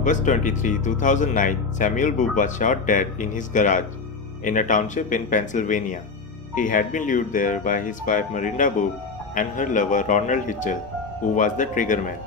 August 23, 2009, Samuel Boob was shot dead in his garage in a township in Pennsylvania. He had been lured there by his wife Marinda Boob and her lover Ronald Hitchell, who was the triggerman.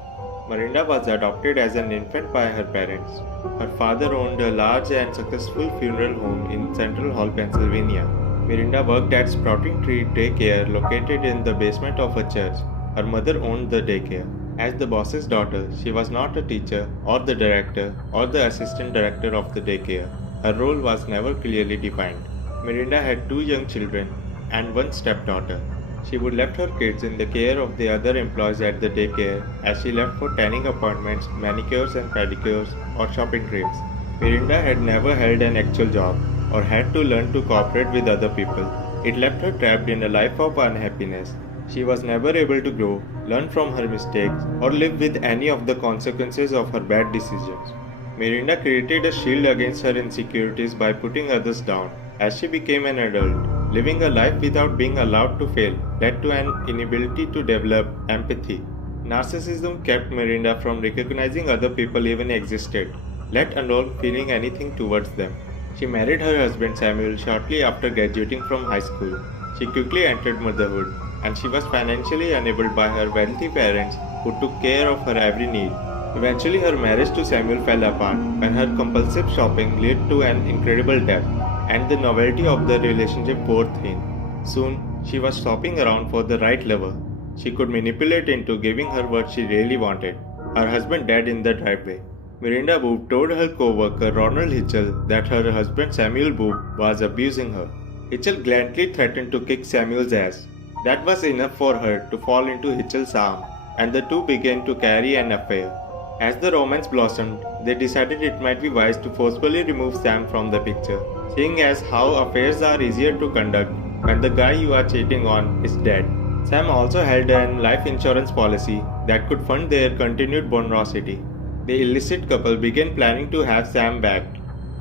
Marinda was adopted as an infant by her parents. Her father owned a large and successful funeral home in Central Hall, Pennsylvania. Mirinda worked at Sprouting Tree Daycare located in the basement of a church. Her mother owned the daycare. As the boss's daughter, she was not a teacher or the director or the assistant director of the daycare. Her role was never clearly defined. Mirinda had 2 young children and 1 stepdaughter. She would left her kids in the care of the other employees at the daycare as she left for tanning appointments, manicures and pedicures, or shopping trips. Mirinda had never held an actual job or had to learn to cooperate with other people. It left her trapped in a life of unhappiness. She was never able to grow, learn from her mistakes, or live with any of the consequences of her bad decisions. Mirinda created a shield against her insecurities by putting others down. As she became an adult, living a life without being allowed to fail led to an inability to develop empathy. Narcissism kept Mirinda from recognizing other people even existed, let alone feeling anything towards them. She married her husband Samuel shortly after graduating from high school. She quickly entered motherhood, and she was financially enabled by her wealthy parents who took care of her every need. Eventually, her marriage to Samuel fell apart when her compulsive shopping led to an incredible debt, and the novelty of the relationship wore thin. Soon, she was shopping around for the right lover she could manipulate into giving her what she really wanted. Her husband died in the driveway. Mirinda Boob told her co-worker Ronald Hitchell that her husband Samuel Boob was abusing her. Hitchell gallantly threatened to kick Samuel's ass. That was enough for her to fall into Hitchell's arm, and the two began to carry an affair. As the romance blossomed, they decided it might be wise to forcefully remove Sam from the picture, seeing as how affairs are easier to conduct when the guy you are cheating on is dead. Sam also held an life insurance policy that could fund their continued bonrosity. The illicit couple began planning to have Sam back.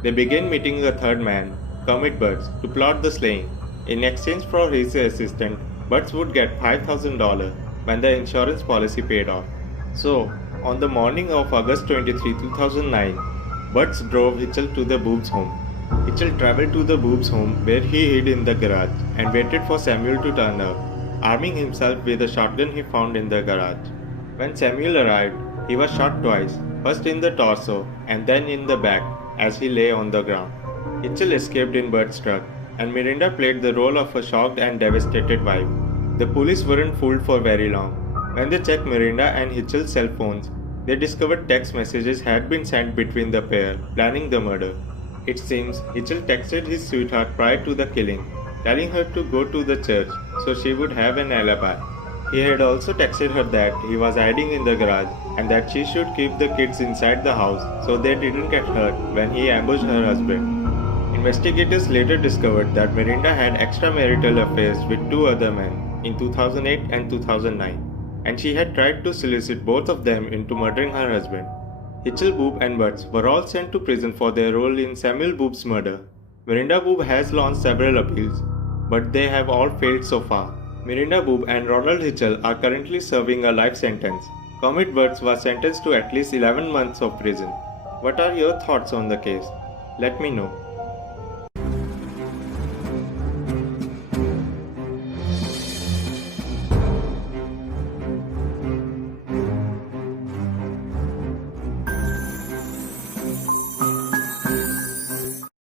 They began meeting a third man, Kermit Butts, to plot the slaying. In exchange for his assistant, Butts would get $5,000 when the insurance policy paid off. So, on the morning of August 23, 2009, Butts drove Hitchell to the Boob's home. Hitchell traveled to the Boob's home where he hid in the garage and waited for Samuel to turn up, arming himself with a shotgun he found in the garage. When Samuel arrived, he was shot twice, first in the torso and then in the back as he lay on the ground. Hitchell escaped in Butts' truck, and Mirinda played the role of a shocked and devastated wife. The police weren't fooled for very long. When they checked Mirinda and Hitchell's cell phones, they discovered text messages had been sent between the pair, planning the murder. It seems Hitchell texted his sweetheart prior to the killing, telling her to go to the church so she would have an alibi. He had also texted her that he was hiding in the garage and that she should keep the kids inside the house so they didn't get hurt when he ambushed her husband. Investigators later discovered that Mirinda had extramarital affairs with 2 other men in 2008 and 2009, and she had tried to solicit both of them into murdering her husband. Hitchell, Boob and Butts were all sent to prison for their role in Samuel Boob's murder. Mirinda Boob has launched several appeals, but they have all failed so far. Mirinda Boob and Ronald Hitchell are currently serving a life sentence. Kermit Butts was sentenced to at least 11 months of prison. What are your thoughts on the case? Let me know.